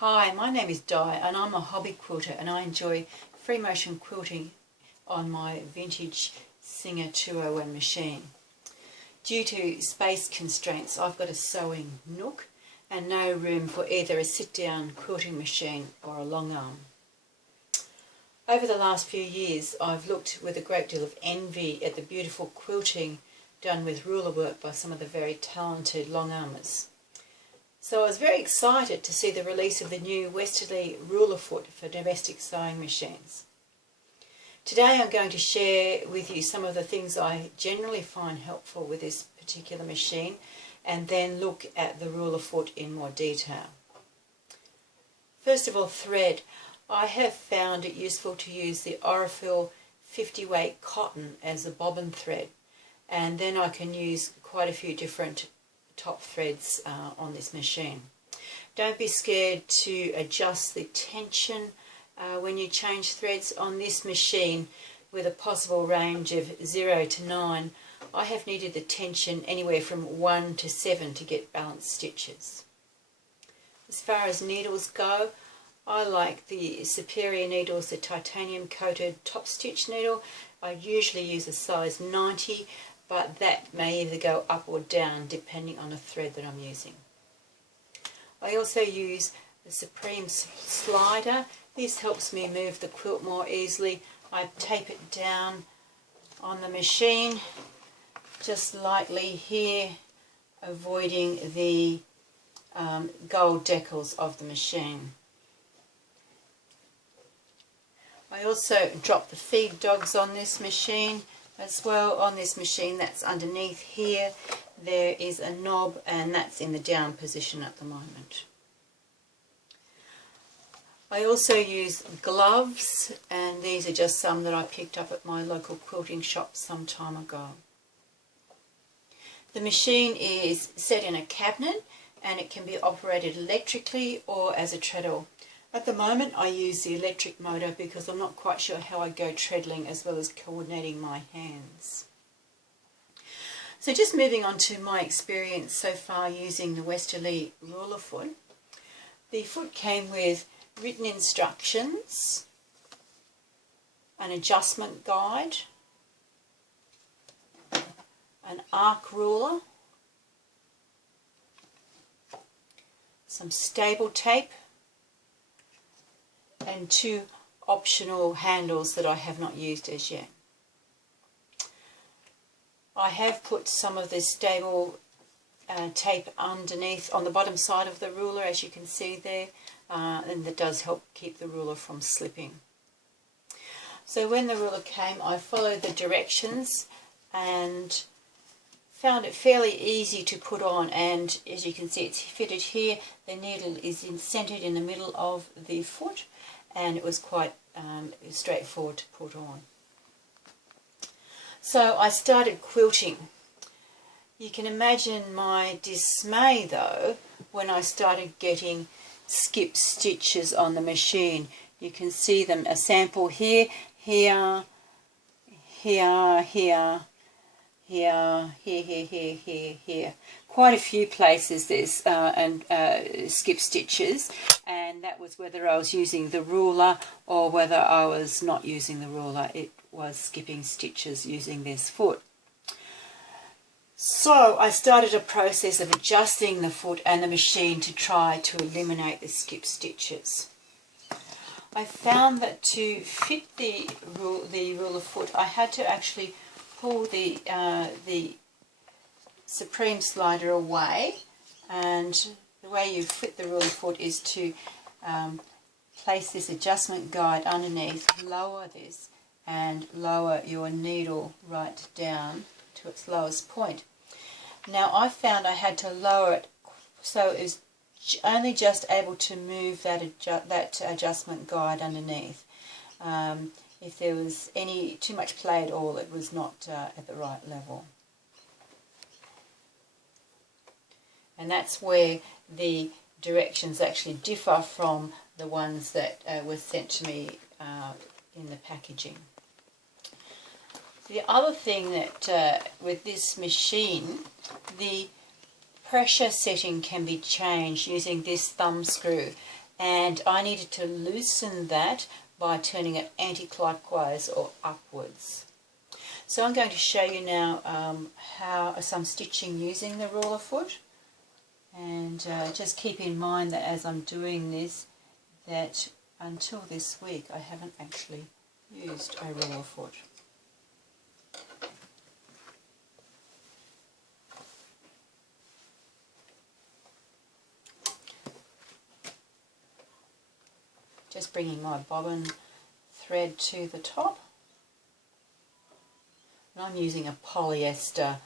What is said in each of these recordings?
Hi, my name is Di and I'm a hobby quilter and I enjoy free motion quilting on my vintage Singer 201 machine. Due to space constraints, I've got a sewing nook and no room for either a sit-down quilting machine or a long arm. Over the last few years, I've looked with a great deal of envy at the beautiful quilting done with ruler work by some of the very talented long armers. So I was very excited to see the release of the new Westalee ruler foot for domestic sewing machines. Today I'm going to share with you some of the things I generally find helpful with this particular machine and then look at the ruler foot in more detail. First of all, thread. I have found it useful to use the Orifil 50 weight cotton as a bobbin thread, and then I can use quite a few different top threads on this machine. Don't be scared to adjust the tension when you change threads on this machine. With a possible range of 0 to 9, I have needed the tension anywhere from 1 to 7 to get balanced stitches. As far as needles go, I like the Superior needles, the titanium coated top stitch needle. I usually use a size 90, but that may either go up or down depending on the thread that I'm using. I also use the Supreme slider. This helps me move the quilt more easily. I tape it down on the machine just lightly here, avoiding the gold decals of the machine. I also drop the feed dogs on this machine as well. On this machine, that's underneath here, there is a knob and that's in the down position at the moment. I also use gloves, and these are just some that I picked up at my local quilting shop some time ago. The machine is set in a cabinet and it can be operated electrically or as a treadle. At the moment I use the electric motor because I'm not quite sure how I go treadling as well as coordinating my hands. So just moving on to my experience so far using the Westalee ruler foot. The foot came with written instructions, an adjustment guide, an arc ruler, some stable tape, and 2 optional handles that I have not used as yet. I have put some of this stable tape underneath on the bottom side of the ruler, as you can see there, and that does help keep the ruler from slipping. So when the ruler came, I followed the directions and found it fairly easy to put on, and as you can see it's fitted here. The needle is centered in the middle of the foot and it was quite straightforward to put on. So I started quilting. You can imagine my dismay though when I started getting skip stitches on the machine. You can see them, a sample here, here, here, here, here, here, here, here, here, here. Quite a few places there's skip stitches, and that was whether I was using the ruler or whether I was not using the ruler. It was skipping stitches using this foot. So I started a process of adjusting the foot and the machine to try to eliminate the skip stitches. I found that to fit the ruler foot, I had to actually pull the Supreme slider away, and the way you fit the ruler foot is to place this adjustment guide underneath, lower this and lower your needle right down to its lowest point. Now I found I had to lower it so it was only just able to move that adjustment guide underneath. If there was too much play at all, it was not at the right level. And that's where the directions actually differ from the ones that were sent to me in the packaging. The other thing that with this machine, the pressure setting can be changed using this thumb screw. and I needed to loosen that by turning it anti-clockwise or upwards. So I'm going to show you now how some stitching using the ruler foot, and just keep in mind that as I'm doing this, that until this week I haven't actually used a ruler foot. Just bringing my bobbin thread to the top. And I'm using a polyester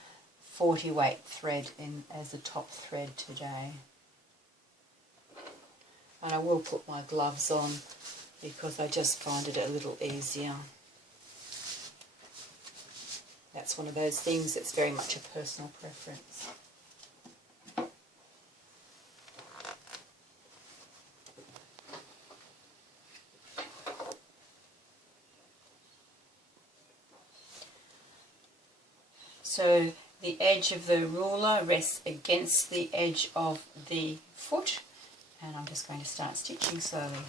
40 weight thread as the top thread today. And I will put my gloves on because I just find it a little easier. That's one of those things that's very much a personal preference. So the edge of the ruler rests against the edge of the foot, and I'm just going to start stitching slowly.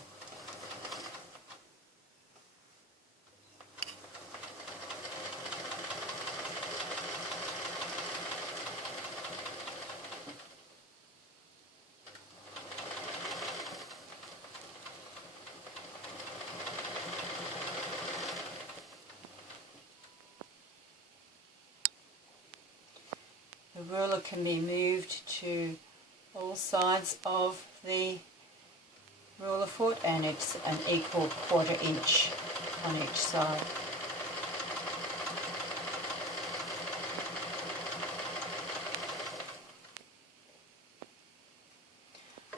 The ruler can be moved to all sides of the ruler foot, and it's an equal 1/4 inch on each side.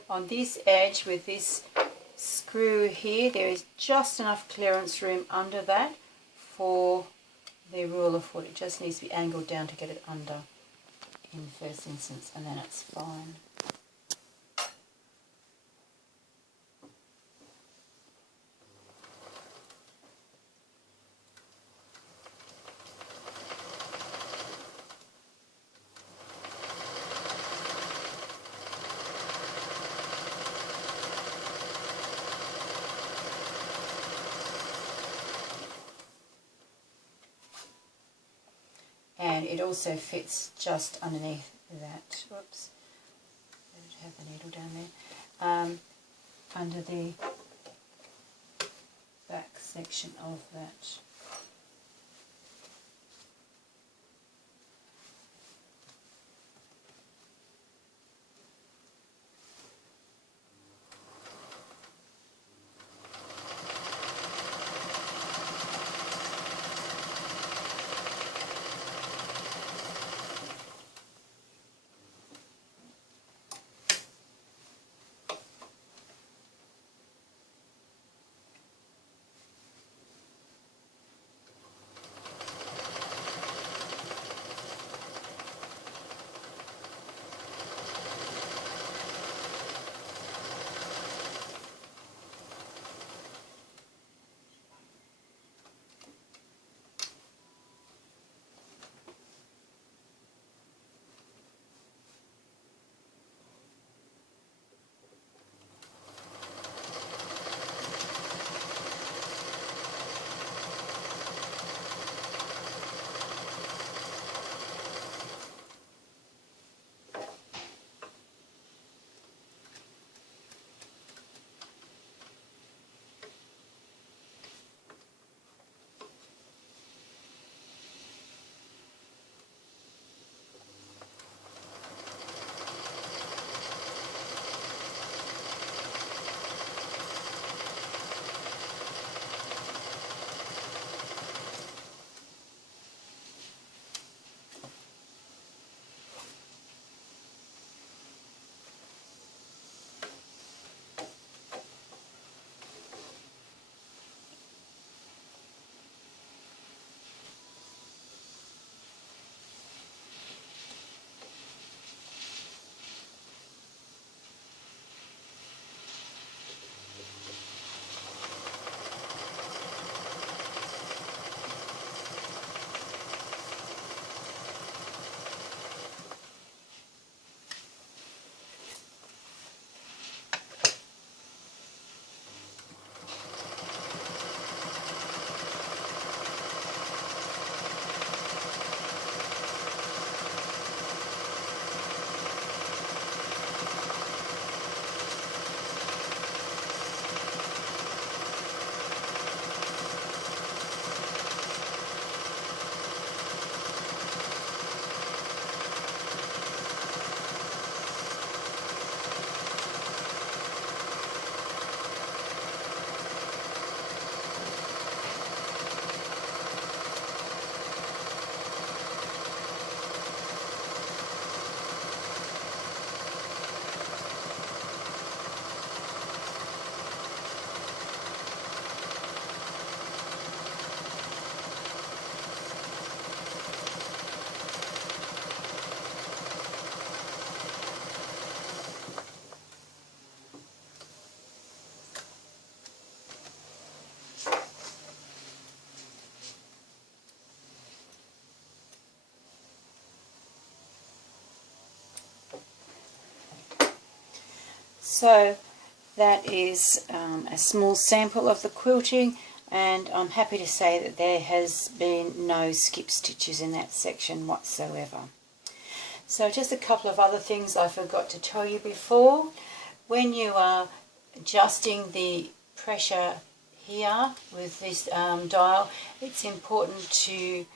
On this edge with this screw here, there is just enough clearance room under that for the ruler foot. It just needs to be angled down to get it under in the first instance, and then it's fine. And it also fits just underneath that, whoops, I don't have the needle down there, under the back section of that. So that is a small sample of the quilting, and I'm happy to say that there has been no skip stitches in that section whatsoever. So just a couple of other things I forgot to tell you before. When you are adjusting the pressure here with this dial, it's important to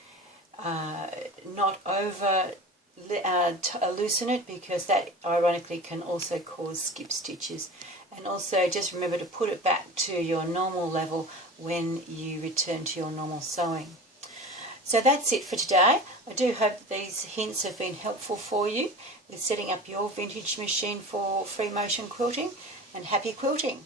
not over loosen it, because that ironically can also cause skip stitches. And also just remember to put it back to your normal level when you return to your normal sewing. So that's it for today. I do hope these hints have been helpful for you with setting up your vintage machine for free motion quilting, and happy quilting!